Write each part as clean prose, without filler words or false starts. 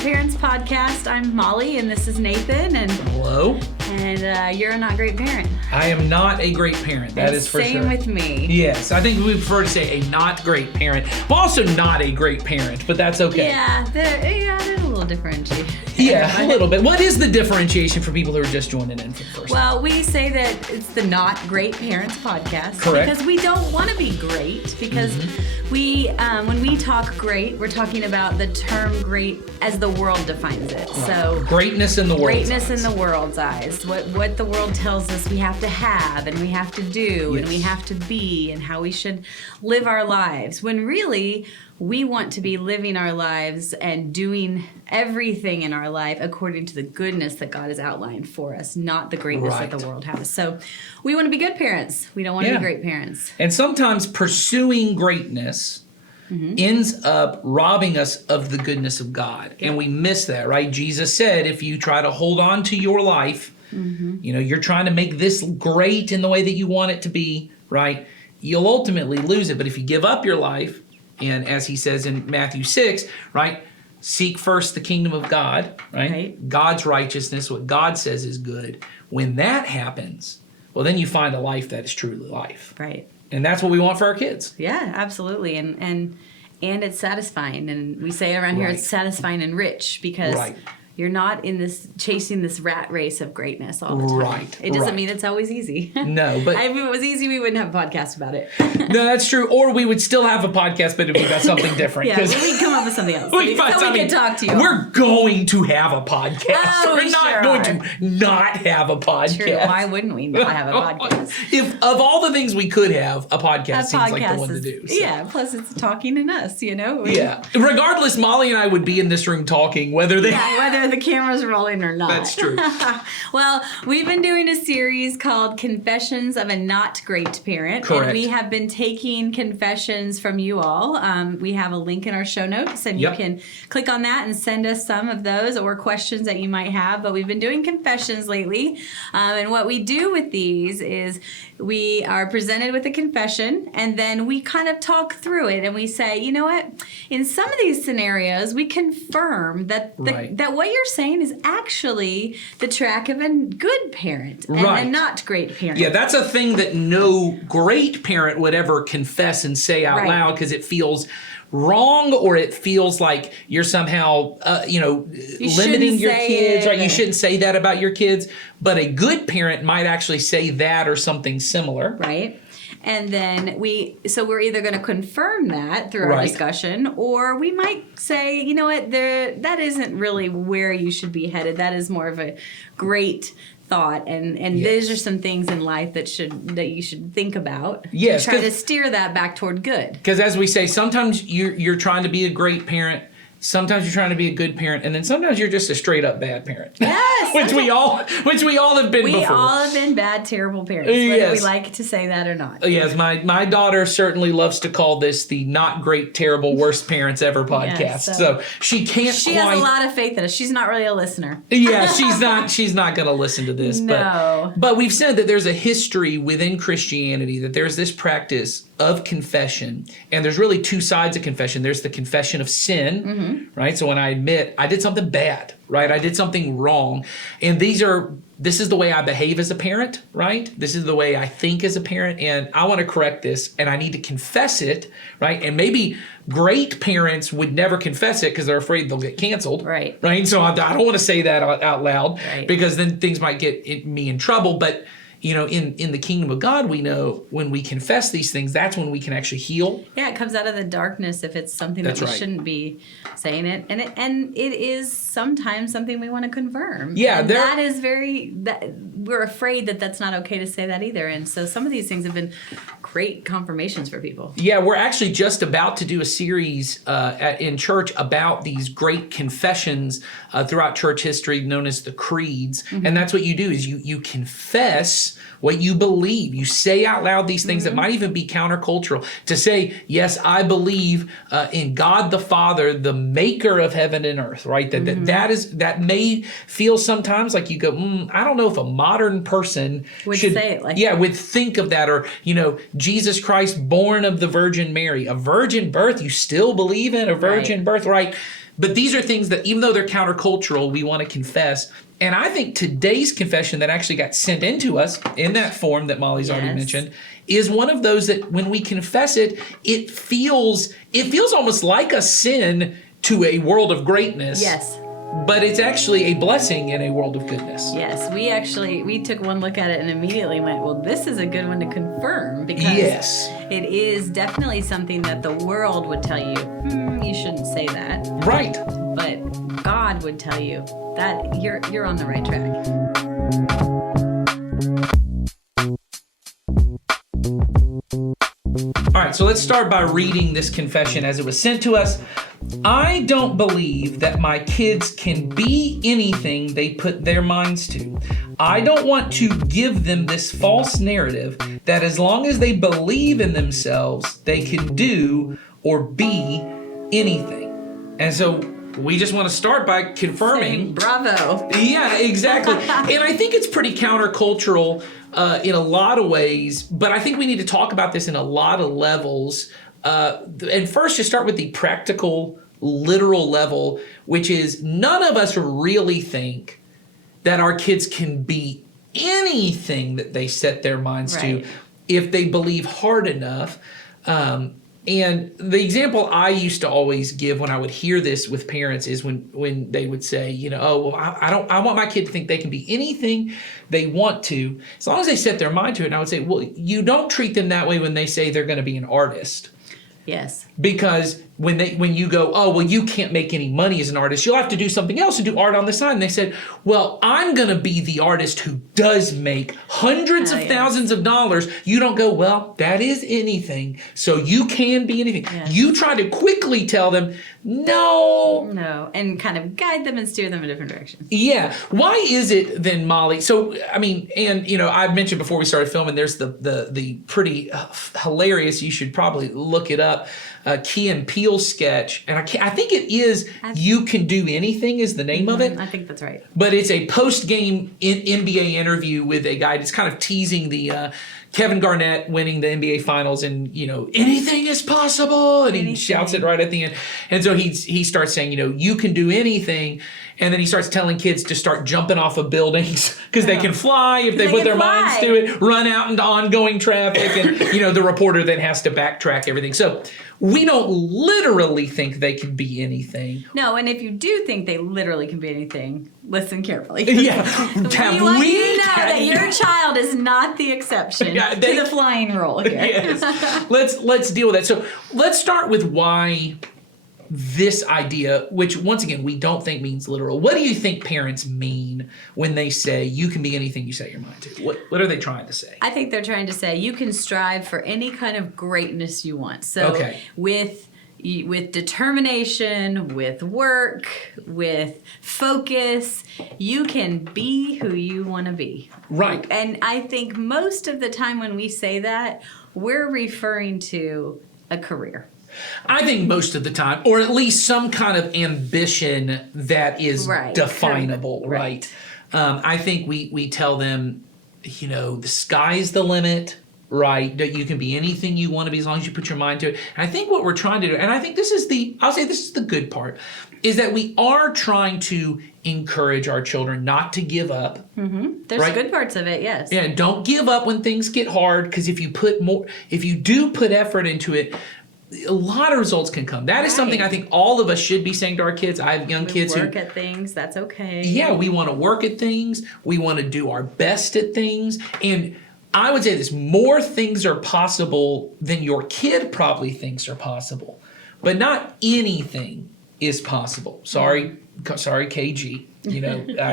Parents podcast. I'm Molly, and this is Nathan. And hello. And you're a not great parent. I am not a great parent. That is for sure. Same with me. Yes, I think we prefer to say a not great parent. I'm also not a great parent, but that's okay. Yeah, there's a little differentiation. Yeah, a little bit. What is the differentiation for people who are just joining in for the first time? Well, we say that it's the Not Great Parents podcast. Correct. Because we don't want to be great. Because we, when we talk great, we're talking about the term great as the world defines it. Right. So greatness in the world's Greatness eyes. in the world's eyes. What the world tells us we have to have and we have to do and we have to be and how we should live our lives. When really, we want to be living our lives and doing everything in our life according to the goodness that God has outlined for us, not the greatness that the world has. So we want to be good parents. We don't want to be great parents. And sometimes pursuing greatness ends up robbing us of the goodness of God. And we miss that, right? Jesus said, if you try to hold on to your life, you know, you're trying to make this great in the way that you want it to be, right? You'll ultimately lose it. But if you give up your life, and as he says in Matthew 6, right, seek first the kingdom of God, right? God's righteousness, what God says is good. When that happens, well, then you find a life that is truly life. Right. And that's what we want for our kids. Yeah, absolutely. And it's satisfying. And we say around here it's satisfying and rich because you're not in this chasing this rat race of greatness all the time. Right. It doesn't mean it's always easy. No, but if it was easy, we wouldn't have a podcast about it. No, that's true. Or we would still have a podcast, but it'd be about something different. Yeah, we'd come up with something else. We can talk to you. We're going to have a podcast. Oh, we're not going to not have a podcast. True. Why wouldn't we not have a podcast? If of all the things we could have, a podcast seems like the one to do. So. Yeah, plus it's talking and us, you know? Yeah. Regardless, Molly and I would be in this room talking, whether the camera's rolling or not. That's true. Well, we've been doing a series called Confessions of a Not Great Parent. Correct. And we have been taking confessions from you all. We have a link in our show notes, and you can click on that and send us some of those or questions that you might have. But we've been doing confessions lately. And what we do with these is we are presented with a confession, and then we kind of talk through it, and we say, you know what? In some of these scenarios, we confirm that that what you're saying is actually the track of a good parent and a not great parent. Yeah, that's a thing that no great parent would ever confess and say out loud because it feels wrong, or it feels like you're somehow, limiting your kids, right? You shouldn't say that about your kids. But a good parent might actually say that or something similar. Right. And then we're either going to confirm that through our discussion, or we might say, you know what, that isn't really where you should be headed. That is more of a great thought, and these are some things in life that you should think about. Yes, to try to steer that back toward good. Because as we say, sometimes you're trying to be a great parent. Sometimes you're trying to be a good parent, and then sometimes you're just a straight up bad parent. Yes, which we all have been before. We all have been bad, terrible parents, whether we like to say that or not. Yes, my daughter certainly loves to call this the Not Great, Terrible, Worst Parents Ever podcast. Yes, so she can't. She has a lot of faith in us. She's not really a listener. Yeah, she's not going to listen to this. No. But we've said that there's a history within Christianity that there's this practice of confession, and there's really two sides of confession. There's the confession of sin, right? So when I admit I did something bad, right? I did something wrong, and this is the way I behave as a parent, right? This is the way I think as a parent, and I want to correct this, and I need to confess it, right? And maybe great parents would never confess it because they're afraid they'll get canceled, right? So I don't want to say that out loud because then things might get me in trouble, but you know, in the kingdom of God, we know when we confess these things, that's when we can actually heal. Yeah, it comes out of the darkness if it's something that we shouldn't be saying it. And it is sometimes something we want to confirm. Yeah. We're afraid that that's not okay to say that either. And so some of these things have been great confirmations for people. Yeah, we're actually just about to do a series in church about these great confessions throughout church history known as the creeds. And that's what you do is you confess what you believe. You say out loud these things that might even be countercultural. To say, yes, I believe in God the Father, the maker of heaven and earth, right? That may feel sometimes like you go, I don't know if a modern person would say it like that. Would think of that. Or, Jesus Christ born of the Virgin Mary. A virgin birth, you still believe in a virgin birth, right? But these are things that, even though they're countercultural, we want to confess. And I think today's confession that actually got sent into us in that form that Molly's already mentioned is one of those that when we confess it, it feels almost like a sin to a world of greatness. Yes. But it's actually a blessing in a world of goodness. Yes, we took one look at it and immediately went, well, this is a good one to confirm because it is definitely something that the world would tell you, you shouldn't say that. Right. But God would tell you that you're on the right track. All right, so let's start by reading this confession as it was sent to us. I don't believe that my kids can be anything they put their minds to. I don't want to give them this false narrative that as long as they believe in themselves, they can do or be anything. And so we just want to start by confirming. Bravo. Yeah, exactly. And I think it's pretty countercultural in a lot of ways, but I think we need to talk about this in a lot of levels. And first, just start with the practical, literal level, which is none of us really think that our kids can be anything that they set their minds to if they believe hard enough. And the example I used to always give when I would hear this with parents is when they would say, I want my kid to think they can be anything they want to, as long as they set their mind to it. And I would say, well, you don't treat them that way when they say they're going to be an artist. Yes. Because when you go, oh, well, you can't make any money as an artist, you'll have to do something else and do art on the side. And they said, well, I'm going to be the artist who does make hundreds of thousands of dollars. You don't go, well, that is anything. So you can be anything. Yes. You try to quickly tell them, no. And kind of guide them and steer them in different directions. Yeah. Why is it then, Molly? So, I mean, and, I've mentioned before we started filming, there's the pretty hilarious, you should probably look it up, Key and Peele sketch. And I think it is You Can Do Anything is the name of it. I think that's right. But it's a post-game NBA interview with a guy that's kind of teasing the Kevin Garnett winning the NBA Finals and, anything is possible. And he shouts it right at the end. And so he starts saying, you can do anything. And then he starts telling kids to start jumping off of buildings because they can fly if they put their minds to it, run out into ongoing traffic. And, the reporter then has to backtrack everything. So we don't literally think they can be anything. No, and if you do think they literally can be anything, listen carefully. Yeah. We want you to know that your child is not the exception to the flying rule here. Yes. Let's deal with that. So let's start with why this idea, which once again, we don't think means literal. What do you think parents mean when they say you can be anything you set your mind to? What are they trying to say? I think they're trying to say you can strive for any kind of greatness you want. So with determination, with work, with focus, you can be who you want to be. Right. And I think most of the time when we say that, we're referring to a career. I think most of the time, or at least some kind of ambition that is definable, right? I think we tell them, the sky's the limit, right? That you can be anything you want to be as long as you put your mind to it. And I think what we're trying to do, and I think this is the good part, is that we are trying to encourage our children not to give up. Mm-hmm. There's good parts of it, yes. Yeah, don't give up when things get hard, because if you do put effort into it, a lot of results can come. That is something I think all of us should be saying to our kids. I have young kids who work at things. That's okay. Yeah, we want to work at things. We want to do our best at things. And I would say this, more things are possible than your kid probably thinks are possible. But not anything is possible. Sorry, KG.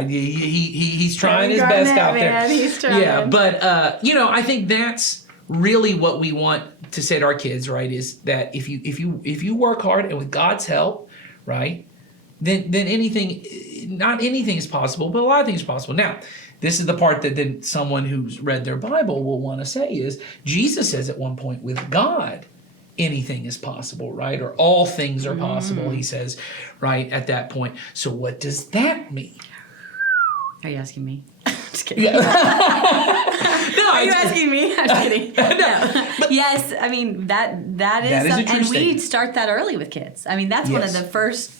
He's trying his best out there. He's trying. Yeah, but I think that's really what we want to say to our kids, right? Is that if you work hard and with God's help, right, then not anything is possible, but a lot of things are possible. Now, this is the part that then someone who's read their Bible will want to say is Jesus says at one point, with God, anything is possible, right? Or all things are possible, he says, right, at that point. So what does that mean? Are you asking me? Just kidding. Yeah. No, Are you asking me? I'm just kidding. No. Yes, I mean that is a true and we statement. start that early with kids. I mean that's one of Yes. the first,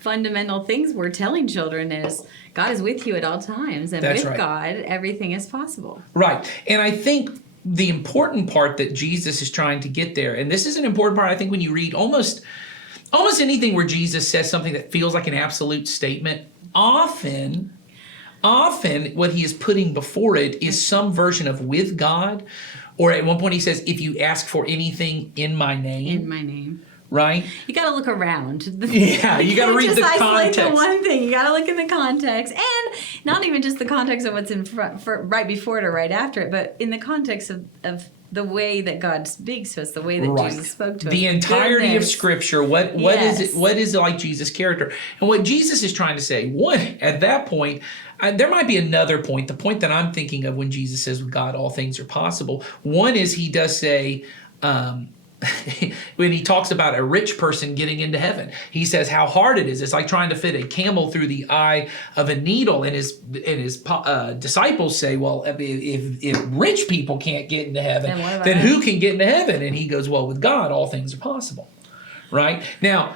fundamental things we're telling children is God is with you at all times, and That's with right. God everything is possible. Right. And I think the important part that Jesus is trying to get there, and this is an important part, I think, when you read almost anything where Jesus says something that feels like an absolute statement, often what he is putting before it is some version of with God, or at one point he says, if you ask for anything in my name. In my name. Right? You got to look around. Yeah, you got to read just the isolate context. the one thing. You got to look in the context, and not even just the context of what's in front, right before it or right after it, but in the context of the way that God speaks to us, the way that Right. Jesus spoke to us. The entirety of Goodness. Scripture. What is Yes. it? What is it like Jesus' character? And what Jesus is trying to say. One, at that point, there might be another point. The point that I'm thinking of when Jesus says, "With God, all things are possible." One is he does say. When he talks about a rich person getting into heaven, he says how hard it is. It's like trying to fit a camel through the eye of a needle. And his disciples say, well, if rich people can't get into heaven, Then what about then us? who can get into heaven? And he goes, well, with God, all things are possible. Right? Now,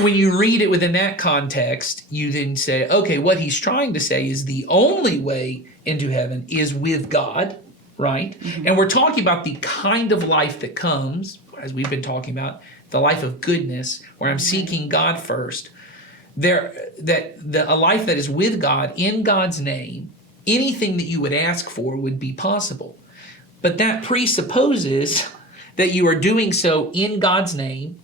when you read it within that context, you then say, okay, what he's trying to say is the only way into heaven is with God. Right? Mm-hmm. And we're talking about the kind of life that comes, as we've been talking about, the life of goodness, where I'm seeking God first. A life that is with God, in God's name, anything that you would ask for would be possible. But that presupposes that you are doing so in God's name,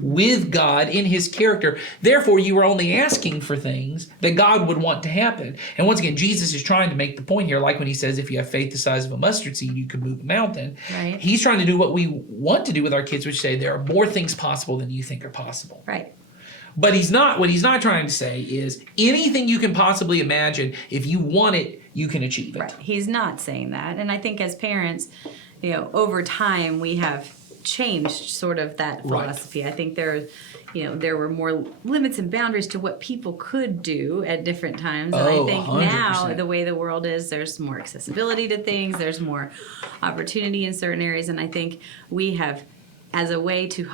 with God, in his character. Therefore, you are only asking for things that God would want to happen. And once again, Jesus is trying to make the point here, like when he says, if you have faith the size of a mustard seed, you can move a mountain. Right. He's trying to do what we want to do with our kids, which say there are more things possible than you think are possible. Right. But what he's not trying to say is anything you can possibly imagine, if you want it, you can achieve it. Right. He's not saying that. And I think as parents, over time we have changed sort of that Right. philosophy. I think there were more limits and boundaries to what people could do at different times. And Oh, I think 100%. now the way the world is, there's more accessibility to things, there's more opportunity in certain areas. And I think we have, as a way to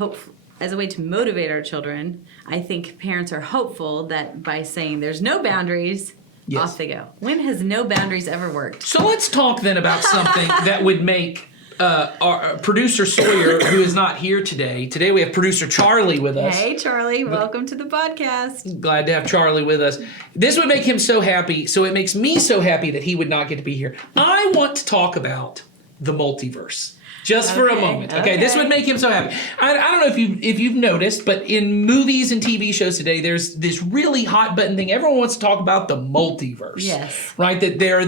motivate our children, I think parents are hopeful that by saying there's no boundaries, Yes. off they go. When has no boundaries ever worked? So let's talk then about something that would make our producer Sawyer, who is not here today. Today we have producer Charlie with us. Hey, Charlie, welcome to the podcast. Glad to have Charlie with us. This would make him so happy, so it makes me so happy that he would not get to be here. I want to talk about the multiverse. Just for a Okay, moment. Okay, this okay. would make him so happy. I don't know if you've noticed, but in movies and TV shows today, there's this really hot button thing. Everyone wants to talk about the multiverse. Yes. Right? That there are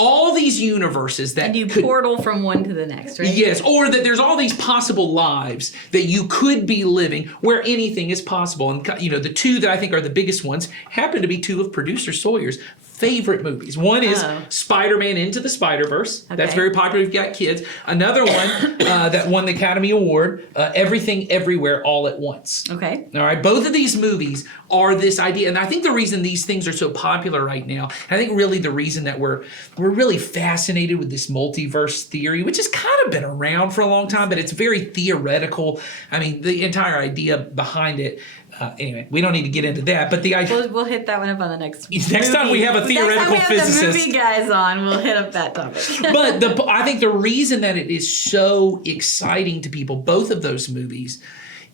all these universes that And you could, portal from one to the next, right? yes, or that there's all these possible lives that you could be living where anything is possible. And the two that I think are the biggest ones happen to be two of producer Sawyer's favorite movies. One is Oh. Spider-Man Into the Spider-Verse. That's Okay. very popular if you've got kids. Another one that won the Academy Award, Everything Everywhere All at Once. Okay. All right, both of these movies are this idea, and I think the reason these things are so popular right now, and I think really the reason that we're really fascinated with this multiverse theory, which has kind of been around for a long time, but it's very theoretical. I mean, the entire idea behind it. Anyway, we don't need to get into that, but the idea. We'll hit that one up on the next. Next time we have a theoretical Next time we have physicist. the movie guys on, we'll hit up that topic. But I think the reason that it is so exciting to people, both of those movies,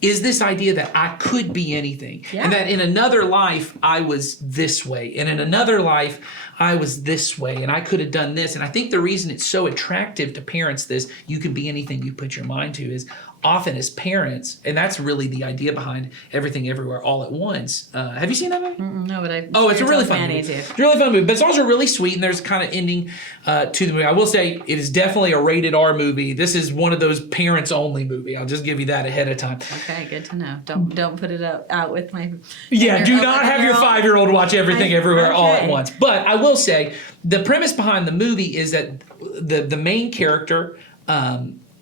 is this idea that I could be anything. Yeah. And that in another life, I was this way. And in another life, I was this way. And I could have done this. And I think the reason it's so attractive to parents, this you can be anything you put your mind to, is often as parents, and that's really the idea behind Everything Everywhere All at Once. Have you seen that movie? No, but It's a really fun movie. It's a really fun movie, but it's also really sweet, and there's kind of ending to the movie. I will say it is definitely a rated R movie. This is one of those parents only movie. I'll just give you that ahead of time. Okay, good to know. Don't put it out with my. Yeah, do not have your 5-year-old watch Everything Everywhere All at Okay. Once. But I will say the premise behind the movie is that the main character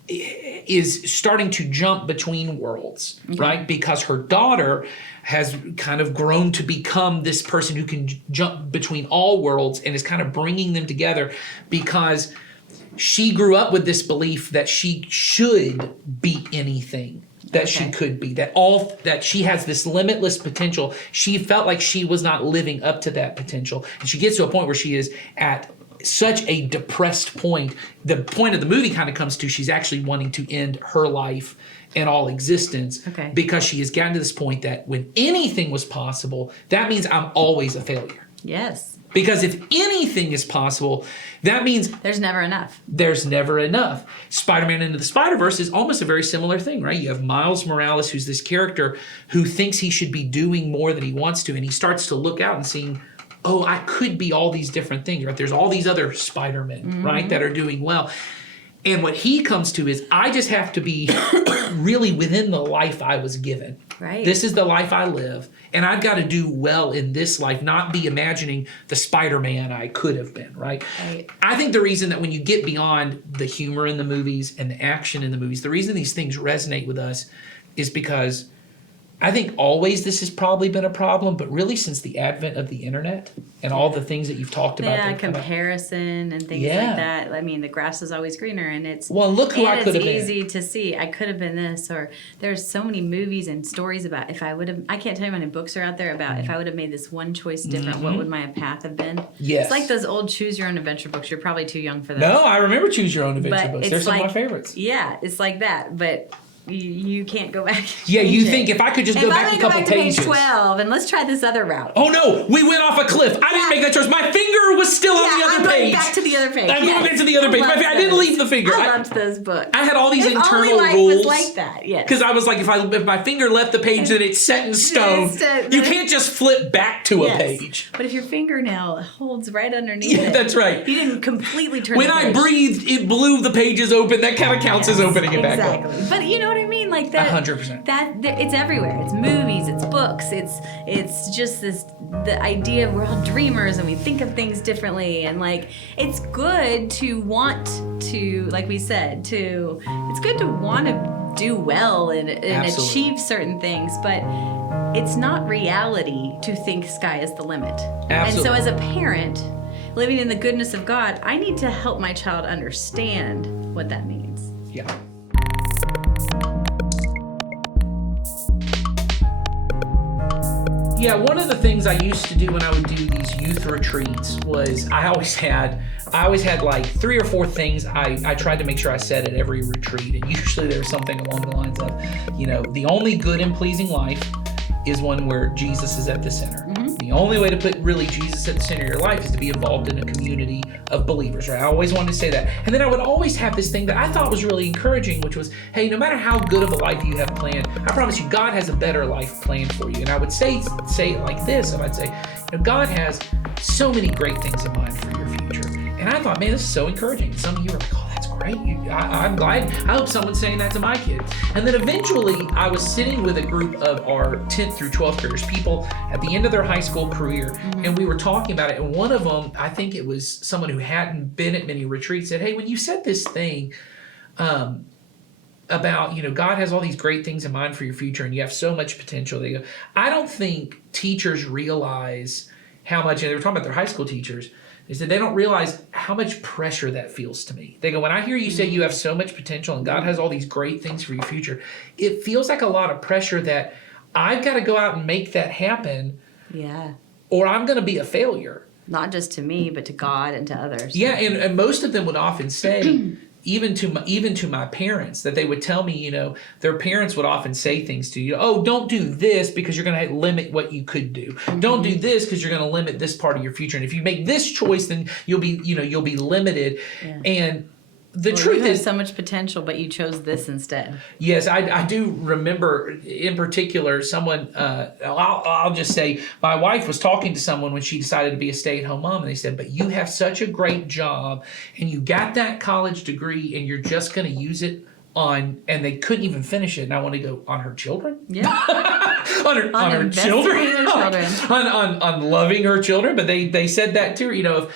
is starting to jump between worlds, right? Because her daughter has kind of grown to become this person who can jump between all worlds and is kind of bringing them together because she grew up with this belief that she should be anything that she could be, that she has this limitless potential. She felt like she was not living up to that potential. And she gets to a point where she is at such a depressed point. The point of the movie kind of comes to she's actually wanting to end her life and all existence because she has gotten to this point that when anything was possible, that means I'm always a failure. Yes. Because if anything is possible, that means there's never enough. There's never enough. Spider-Man Into the Spider-Verse is almost a very similar thing, right? You have Miles Morales, who's this character who thinks he should be doing more than he wants to, and he starts to look out and seeing, oh, I could be all these different things, right? There's all these other Spider-Men, right, that are doing well. And what he comes to is, I just have to be really within the life I was given. Right. This is the life I live, and I've got to do well in this life, not be imagining the Spider-Man I could have been, right? I think the reason that when you get beyond the humor in the movies and the action in the movies, the reason these things resonate with us is because I think always this has probably been a problem, but really since the advent of the internet and all the things that you've talked about. Yeah, comparison and things like that. I mean, the grass is always greener, and it's look who I could have been. It's easy to see. I could have been this, or there's so many movies and stories about if I would have. I can't tell you how many books are out there about if I would have made this one choice different, what would my path have been? Yes, it's like those old Choose Your Own Adventure books. You're probably too young for those. No, I remember Choose Your Own Adventure books. They're some of my favorites. Yeah, it's like that, but. You can't go back. Yeah, you think if I could just go back a couple pages. Page 12 and let's try this other route. Oh no, we went off a cliff. I didn't make that choice. My finger was still on the other page. I'm going back to the other page. I'm going back to the other page. I didn't leave the finger. I loved those books. I had all these internal only life rules. Was like that, yes. Because I was like, if my finger left the page, then it's set in stone. You can't just flip back to a page. But if your fingernail holds right underneath it. That's right. You didn't completely turn When the page. I breathed, it blew the pages open. That kind of counts as opening it back up. Exactly. But you know what I mean? Like that. 100%. It's everywhere. It's movies, it's books, it's just the idea of we're all dreamers and we think of things differently, and like it's good to want to, like we said, it's good to want to do well and achieve certain things, but it's not reality to think sky is the limit. Absolutely. And so as a parent living in the goodness of God, I need to help my child understand what that means. Yeah. Yeah, one of the things I used to do when I would do these youth retreats was I always had like 3 or 4 things I tried to make sure I said at every retreat. And usually there was something along the lines of, the only good and pleasing life is one where Jesus is at the center. Mm-hmm. The only way to put really Jesus at the center of your life is to be involved in a community of believers, right? I always wanted to say that. And then I would always have this thing that I thought was really encouraging, which was, hey, no matter how good of a life you have planned, I promise you, God has a better life planned for you. And I would say it like this, and I'd say, God has so many great things in mind for your future. And I thought, man, this is so encouraging. Some of you are like, oh, that's great. I'm glad. I hope someone's saying that to my kids. And then eventually I was sitting with a group of our 10th through 12th graders, people at the end of their high school career, and we were talking about it. And one of them, I think it was someone who hadn't been at many retreats, said, hey, when you said this thing about, God has all these great things in mind for your future and you have so much potential, they go, I don't think teachers realize how much, and they were talking about their high school teachers, they said they don't realize how much pressure that feels to me. They go, when I hear you say you have so much potential and God has all these great things for your future, it feels like a lot of pressure that I've got to go out and make that happen. Yeah. Or I'm going to be a failure. Not just to me, but to God and to others. Yeah, and most of them would often say, even to my parents, that they would tell me, their parents would often say things to you, oh, don't do this because you're going to limit what you could do. Mm-hmm. Don't do this because you're going to limit this part of your future. And if you make this choice, then you'll be limited. Yeah. And the truth is, so much potential, but you chose this instead. Yes, I do remember in particular someone, I'll just say my wife was talking to someone when she decided to be a stay-at-home mom, and they said, but you have such a great job and you got that college degree and you're just going to use it on, and they couldn't even finish it. And I want to go, on her children? Yeah. on her children? on loving her children. But they said that to her,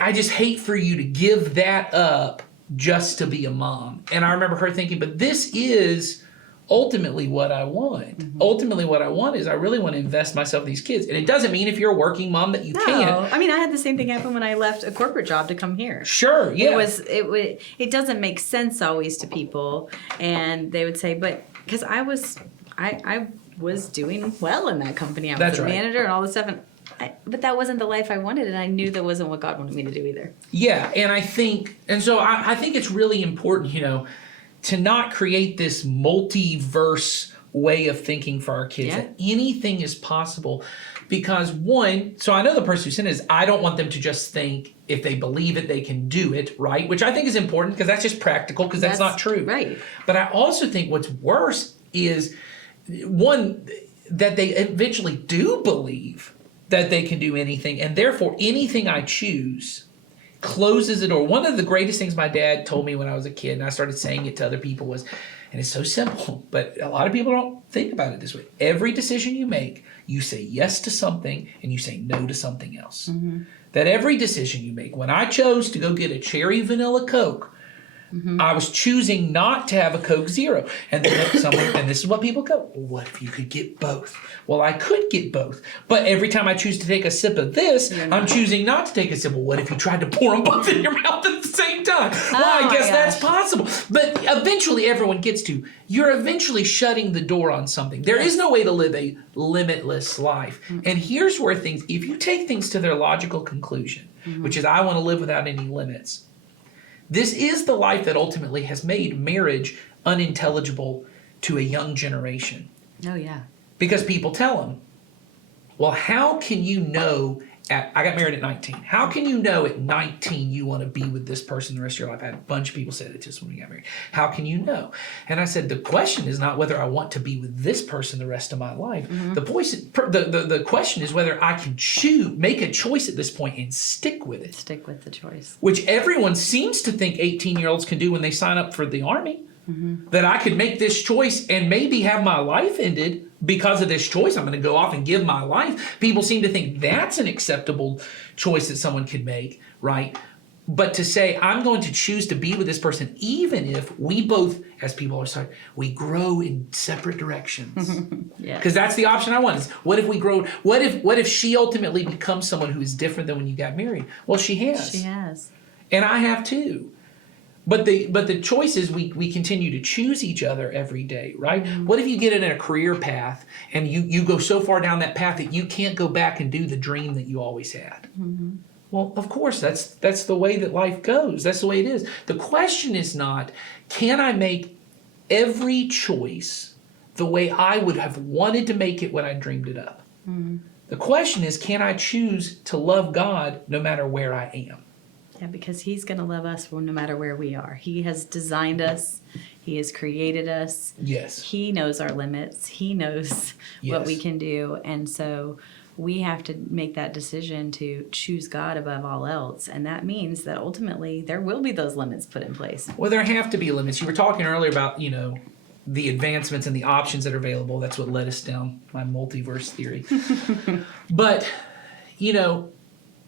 I just hate for you to give that up just to be a mom. And I remember her thinking, but this is ultimately what I want. Ultimately what I want is I really want to invest myself in these kids. And it doesn't mean if you're a working mom that you can't. I mean, I had the same thing happen when I left a corporate job to come here. Sure, yeah. It doesn't make sense always to people, and they would say, but because I was doing well in that company. I was a manager and all this stuff, but that wasn't the life I wanted, and I knew that wasn't what God wanted me to do either. Yeah, and I think it's really important, to not create this multiverse way of thinking for our kids. That anything is possible, because so I know the person who sent it is, I don't want them to just think if they believe it, they can do it, right? Which I think is important, because that's just practical, because that's not true. Right. But I also think what's worse is, one, that they eventually do believe that they can do anything, and therefore anything I choose closes the door. One of the greatest things my dad told me when I was a kid, and I started saying it to other people, was, and it's so simple, but a lot of people don't think about it this way. Every decision you make, you say yes to something and you say no to something else. That every decision you make, when I chose to go get a cherry vanilla Coke, I was choosing not to have a Coke Zero. And then and this is what people go, well, what if you could get both? Well, I could get both. But every time I choose to take a sip of this, I'm choosing not to take a sip. Well, what if you tried to pour them both in your mouth at the same time? Well, I guess that's possible. But eventually everyone gets to, you're eventually shutting the door on something. There is no way to live a limitless life. And here's where if you take things to their logical conclusion, which is, I want to live without any limits, this is the life that ultimately has made marriage unintelligible to a young generation. Oh, yeah. Because people tell them, well, how can you know, I got married at 19. How can you know at 19 you want to be with this person the rest of your life? I had a bunch of people say that to us when we got married. How can you know? And I said, the question is not whether I want to be with this person the rest of my life. The question is whether I can make a choice at this point and stick with it. Stick with the choice. Which everyone seems to think 18-year-olds can do when they sign up for the Army. That I could make this choice and maybe have my life ended because of this choice. I'm going to go off and give my life. People seem to think that's an acceptable choice that someone could make, right? But to say, I'm going to choose to be with this person, even if we both, as people are saying, we grow in separate directions. Because that's the option I want. Is what if we grow? What if she ultimately becomes someone who is different than when you got married? Well, she has. She has. And I have too. But the choice is we continue to choose each other every day, right? What if you get in a career path and you go so far down that path that you can't go back and do the dream that you always had? Well, of course, that's the way that life goes. That's the way it is. The question is not, can I make every choice the way I would have wanted to make it when I dreamed it up? The question is, can I choose to love God no matter where I am? Yeah, because he's going to love us no matter where we are. He has designed us. He has created us. Yes. He knows our limits. He knows what we can do. And so we have to make that decision to choose God above all else. And that means that ultimately there will be those limits put in place. Well, there have to be limits. You were talking earlier about, the advancements and the options that are available. That's what led us down my multiverse theory. But,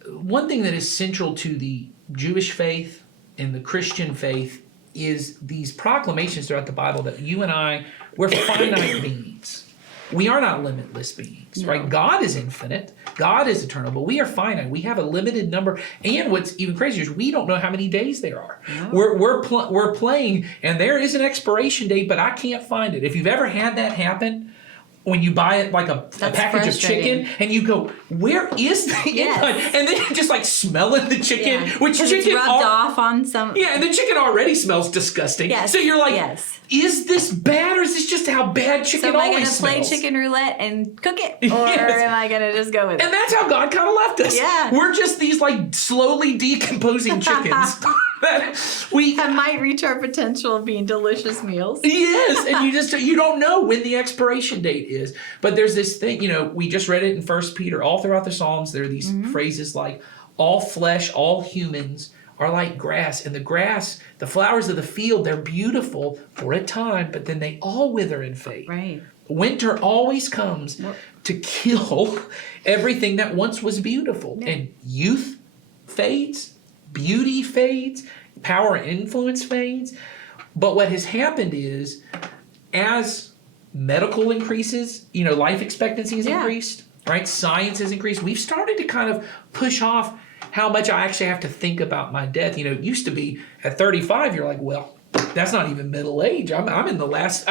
one thing that is central to the Jewish faith and the Christian faith is these proclamations throughout the Bible that you and I, we're finite beings. We are not limitless beings, right? God is infinite. God is eternal, but we are finite. We have a limited number. And what's even crazier is we don't know how many days there are. No. We're playing, and there is an expiration date, but I can't find it. If you've ever had that happen, when you buy it like a package of chicken and you go, where is the invite? And then you're just like smelling the chicken, which chicken it's rubbed off on some. Yeah, and the chicken already smells disgusting. Yes. So you're like, is this bad or is this just how bad chicken always smells? So am I going to play chicken roulette and cook it? Or am I going to just go with it? And that's how God kind of left us. Yeah. We're just these like slowly decomposing chickens. That might reach our potential of being delicious meals. Yes, and you don't know when the expiration date is. But there's this thing, we just read it in 1 Peter. All throughout the Psalms, there are these phrases like, all flesh, all humans are like grass. And the grass, the flowers of the field, they're beautiful for a time, but then they all wither and fade. Right. Winter always comes to kill everything that once was beautiful. Yeah. And youth fades. Beauty fades, power and influence fades. But what has happened is, as medical increases, life expectancy has Yeah. increased, right? Science has increased. We've started to kind of push off how much I actually have to think about my death. It used to be at 35, you're like, well, that's not even middle age. I'm in the last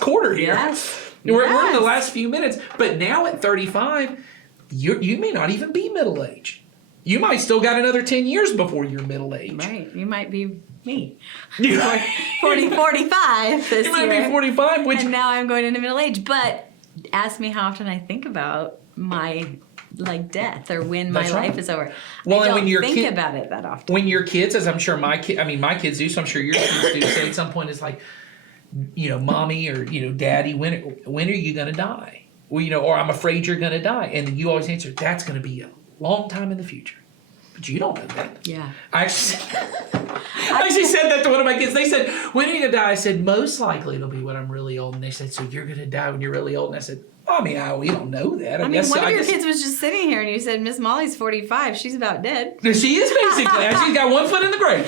quarter here. Yes. We're in the last few minutes. But now at 35, you may not even be middle age. You might still got another 10 years before you're middle age. Right. You might be me. You 45 this might year. be 45, which And now I'm going into middle age. But ask me how often I think about my death or when my That's right. life is over. Well, I and don't when your think about it that often. when your kids, as I'm sure my kids do, so I'm sure your kids do, say at some point it's like, mommy or daddy, when are you gonna die? Well, or I'm afraid you're gonna die, and then you always answer, that's gonna be a long time in the future, but you don't know that. Yeah. I actually said that to one of my kids. They said, when are you gonna die? I said, most likely it'll be when I'm really old. And they said, so you're gonna die when you're really old? And I said, we don't know that. I mean, one of your kids was just sitting here and you said, Miss Molly's 45. She's about dead. She is basically. She's got one foot in the grave.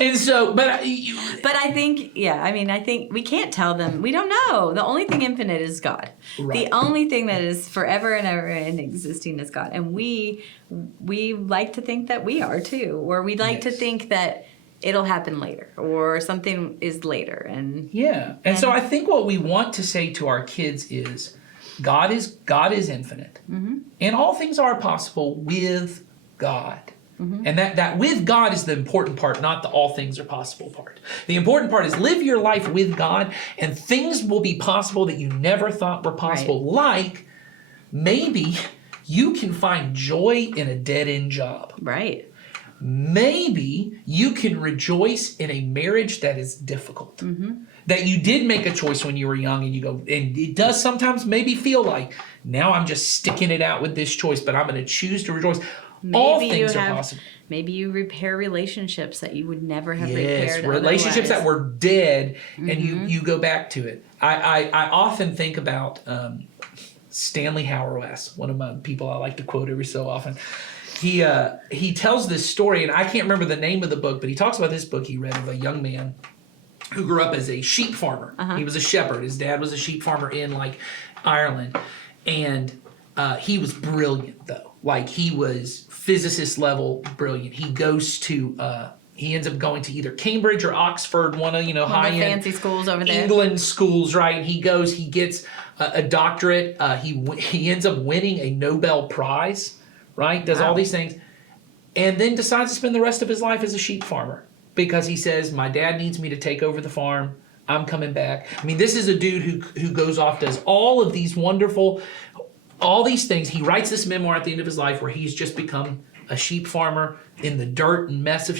And so, but I think, I think we can't tell them. We don't know. The only thing infinite is God. Right. The only thing that is forever and ever and existing is God. And we like to think that we are too. Or we like to think that it'll happen later or something is later. And so I think what we want to say to our kids is, God is infinite, and all things are possible with God. And that with God is the important part, not the all things are possible part. The important part is live your life with God, and things will be possible that you never thought were possible. Right. Like maybe you can find joy in a dead-end job. Right. Maybe you can rejoice in a marriage that is difficult. That you did make a choice when you were young, and you go, and it does sometimes maybe feel like, now I'm just sticking it out with this choice, but I'm going to choose to rejoice. All things are possible. Maybe you repair relationships that you would never have repaired. Relationships otherwise. that were dead, and you go back to it. I often think about Stanley Hauerwas, one of my people I like to quote every so often. He tells this story, and I can't remember the name of the book, but he talks about this book he read of a young man who grew up as a sheep farmer. He was a shepherd. His dad was a sheep farmer in Ireland, and he was brilliant though. He was physicist level brilliant. He goes to he ends up going to either Cambridge or Oxford, one of high end fancy schools over there. England schools, right? He gets a doctorate. He ends up winning a Nobel Prize, right? Does all these things, and then decides to spend the rest of his life as a sheep farmer. Because he says, my dad needs me to take over the farm. I'm coming back. I mean, this is a dude who goes off, does all of these all these things. He writes this memoir at the end of his life where he's just become a sheep farmer in the dirt and mess of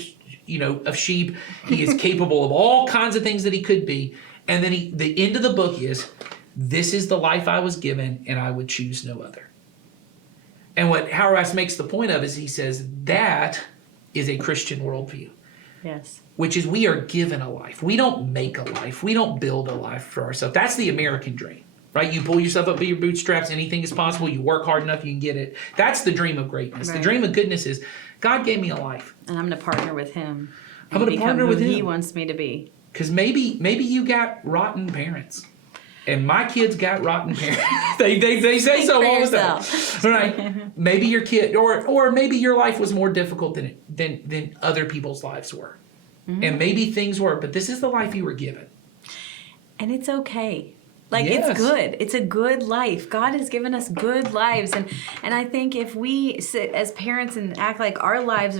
sheep. He is capable of all kinds of things that he could be. And then the end of the book is, this is the life I was given, and I would choose no other. And what Hauerwas makes the point of is he says, that is a Christian worldview. Yes. Which is, we are given a life. We don't make a life. We don't build a life for ourselves. That's the American dream, right? You pull yourself up by your bootstraps. Anything is possible. You work hard enough, you can get it. That's the dream of greatness. Right. The dream of goodness is, God gave me a life, and I'm going to partner with Him. I'm going to partner with Him. He wants me to be. Because maybe you got rotten parents, and my kids got rotten parents. they say so all the time, right? Maybe your kid, or maybe your life was more difficult than other people's lives were. And maybe things were, but this is the life you were given. And it's okay. It's good. It's a good life. God has given us good lives. And I think if we sit as parents and act like our lives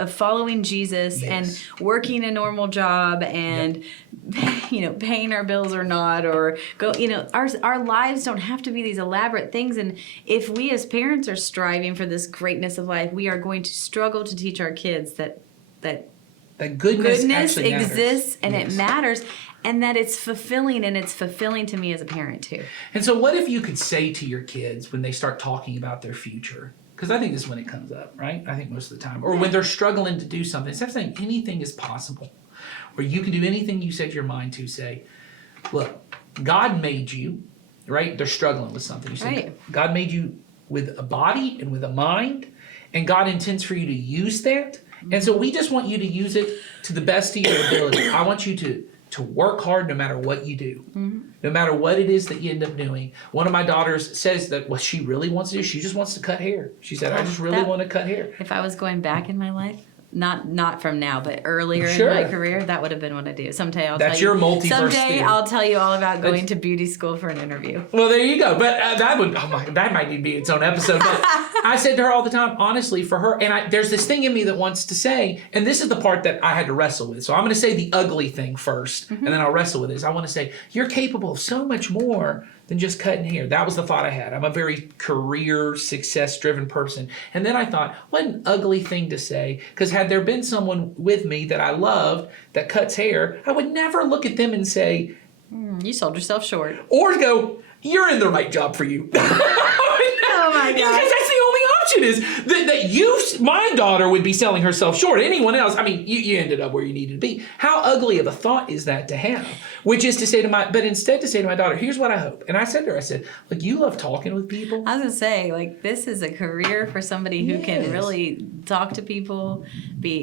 of following Jesus and working a normal job and, paying our bills or not, or our lives don't have to be these elaborate things. And if we as parents are striving for this greatness of life, we are going to struggle to teach our kids that goodness exists and it matters, and that it's fulfilling, and it's fulfilling to me as a parent too. And so what if you could say to your kids when they start talking about their future, because I think this is when it comes up, right? I think most of the time, or when they're struggling to do something, instead of saying anything is possible, or you can do anything you set your mind to, say, look, God made you, right? They're struggling with something. You say, right. God made you with a body and with a mind, and God intends for you to use that. And so we just want you to use it to the best of your ability. I want you to to work hard no matter what you do. No matter what it is that you end up doing. One of my daughters says that what she really wants to do, she just wants to cut hair. She said, I just really want to cut hair. If I was going back in my life, not from now, but earlier Sure. in my career, that would have been what I do. Someday I'll That's tell you. your multiverse Someday theory. I'll tell you all about going to beauty school for an interview. Well, there you go. But that might need to be its own episode. But I said to her all the time, honestly, for her, and there's this thing in me that wants to say, and this is the part that I had to wrestle with. So I'm going to say the ugly thing first, and then I'll wrestle with this. I want to say, you're capable of so much more than just cutting hair. That was the thought I had. I'm a very career, success-driven person. And then I thought, what an ugly thing to say, because had there been someone with me that I loved that cuts hair, I would never look at them and say, You sold yourself short. or go, you're in the right job for you. Oh my God. Because that's the only option is that my daughter would be selling herself short. Anyone else, I mean, you ended up where you needed to be. How ugly of a thought is that to have? Which is to say but instead to say to my daughter, here's what I hope. And I said to her, I said, look, you love talking with people. I was going to say, like, this is a career for somebody who can really talk to people,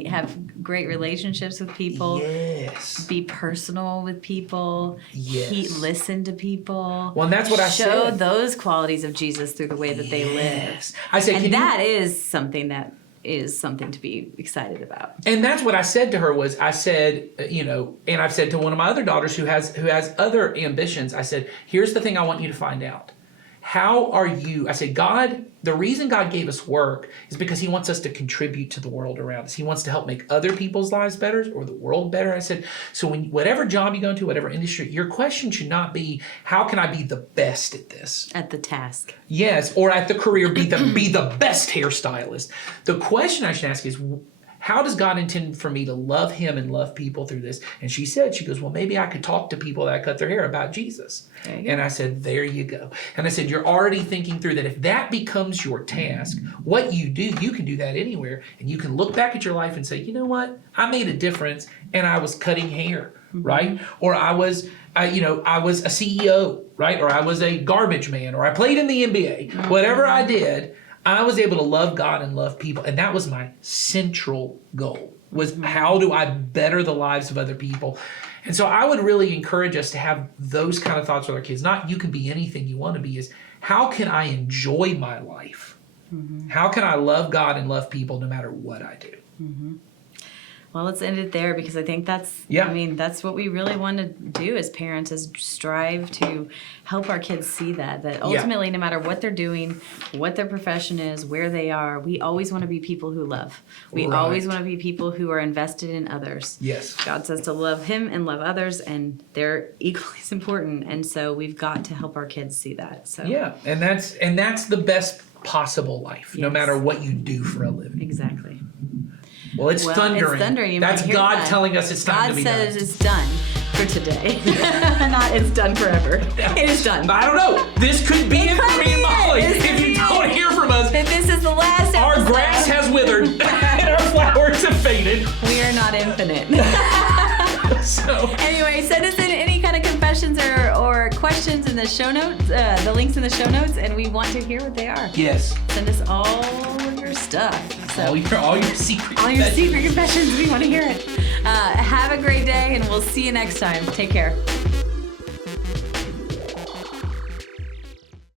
have great relationships with people, Yes. be personal with people, Yes. listen to people. Well, and that's what I show said. those qualities of Jesus through the way that they live. Yes. I said, And can that is something to be excited about. And that's what I said to her was, I said, and I've said to one of my other daughters who has other ambitions, I said, here's the thing I want you to find out. How are you? I said, the reason God gave us work is because he wants us to contribute to the world around us. He wants to help make other people's lives better or the world better. I said, so whatever job you go into, whatever industry, your question should not be, how can I be the best at this? At the task. Yes, or at the career, be the best hairstylist. The question I should ask is, how does God intend for me to love him and love people through this? And she goes, well, maybe I could talk to people that cut their hair about Jesus. There you go. And I said, there you go. And I said, you're already thinking through that. If that becomes your task, what you do, you can do that anywhere. And you can look back at your life and say, you know what? I made a difference and I was cutting hair, right? Or I was a CEO, right? Or I was a garbage man, or I played in the NBA. Whatever I did, I was able to love God and love people. And that was my central goal, was how do I better the lives of other people? And so I would really encourage us to have those kind of thoughts with our kids. Not you can be anything you want to be, is how can I enjoy my life? How can I love God and love people no matter what I do? Well, let's end it there, because I think that's what we really want to do as parents, is strive to help our kids see that ultimately, no matter what they're doing, what their profession is, where they are, we always want to be people who love. We always want to be people who are invested in others. Yes. God says to love him and love others, and they're equally as important. And so we've got to help our kids see that. So Yeah, and that's the best possible life, no matter what you do for a living. Exactly. Well, it's thundering. It's thundering. You That's might hear God that. telling us it's time to be done. God says it's done for today. Not it's done forever. It is done. I don't know. This could be it for me and Molly. If you don't hear from us, If this is the last our episode, grass has withered and our flowers have faded. we are not infinite. So Anyway, send us in any kind of confessions or questions in the show notes, the links in the show notes, and we want to hear what they are. yes, Send us all your stuff. So all your secret. all your secret confessions, we want to hear it. Have a great day, and we'll see you next time. Take care.